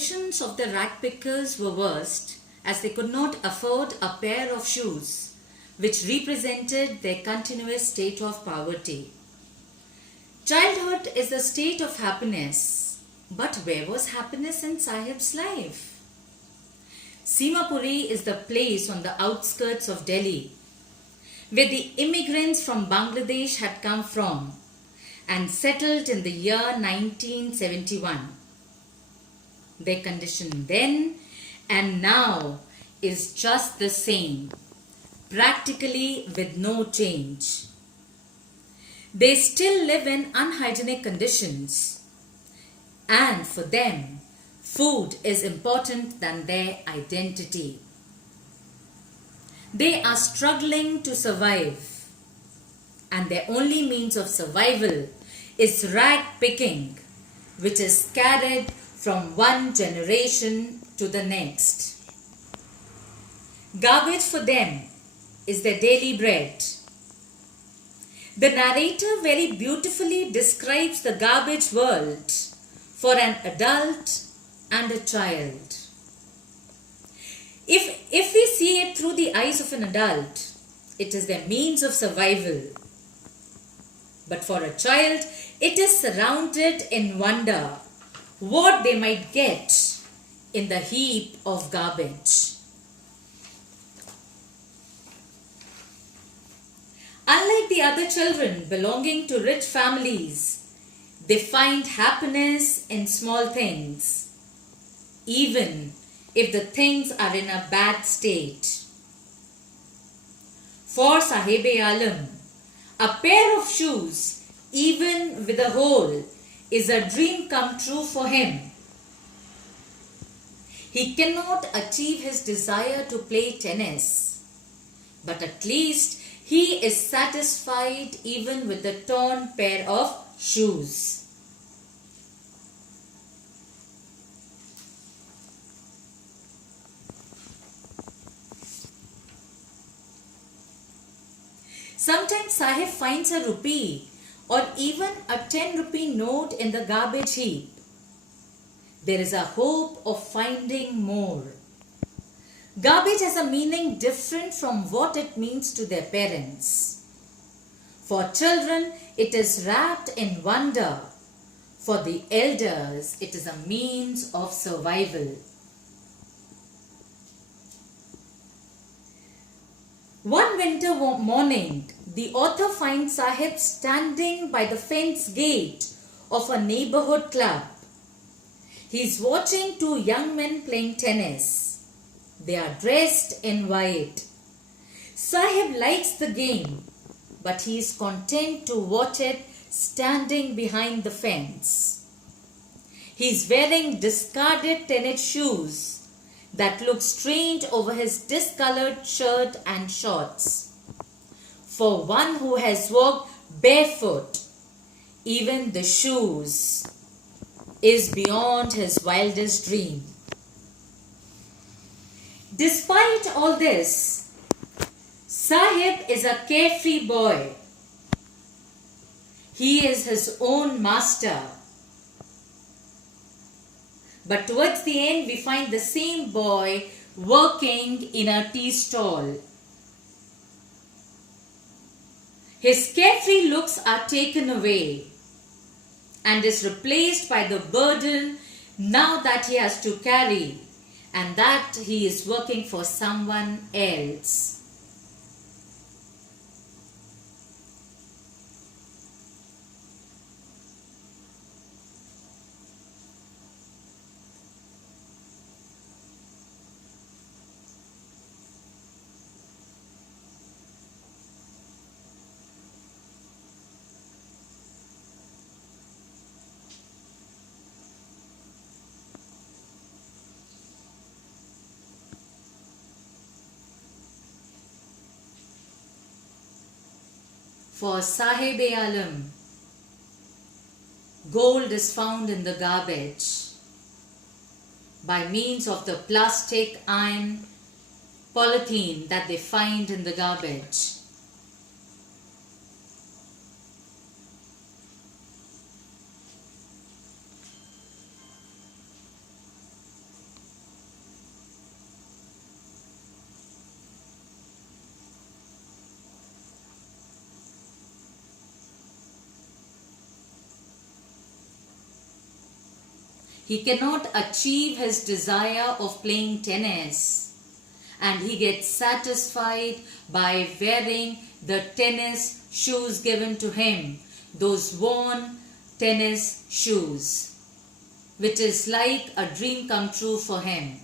conditions of the rag pickers were worst as they could not afford a pair of shoes, which represented their continuous state of poverty. Childhood is the state of happiness, but where was happiness in Sahib's life? Simapuri is the place on the outskirts of Delhi where the immigrants from Bangladesh had come from and settled in the year 1971. Their condition then and now is just the same, practically with no change. They still live in unhygienic conditions, and for them, food is important than their identity. They are struggling to survive, and their only means of survival is rag picking, which is carried from one generation to the next. Garbage for them is their daily bread. The narrator very beautifully describes the garbage world for an adult and a child. If we see it through the eyes of an adult, it is their means of survival. But for a child, it is surrounded in wonder what they might get in the heap of garbage. Unlike the other children belonging to rich families, they find happiness in small things, even if the things are in a bad state. For Sahib-e-Alam, a pair of shoes, even with a hole, is a dream come true for him. He cannot achieve his desire to play tennis, but at least he is satisfied even with a torn pair of shoes. Sometimes Sahib finds a rupee or even a 10 rupee note in the garbage heap. There is a hope of finding more. Garbage has a meaning different from what it means to their parents. For children, it is wrapped in wonder. For the elders, it is a means of survival. One winter morning, the author finds Sahib standing by the fence gate of a neighborhood club. He is watching two young men playing tennis. They are dressed in white. Sahib likes the game, but he is content to watch it standing behind the fence. He is wearing discarded tennis shoes that look strange over his discolored shirt and shorts. For one who has walked barefoot, even the shoes is beyond his wildest dream. Despite all this, Sahib is a carefree boy. He is his own master. But towards the end, we find the same boy working in a tea stall. His carefree looks are taken away and is replaced by the burden now that he has to carry, and that he is working for someone else. For Sahib-e-Alam, gold is found in the garbage by means of the plastic, iron, polythene that they find in the garbage. he cannot achieve his desire of playing tennis, and he gets satisfied by wearing the tennis shoes given to him, those worn tennis shoes, which is like a dream come true for him.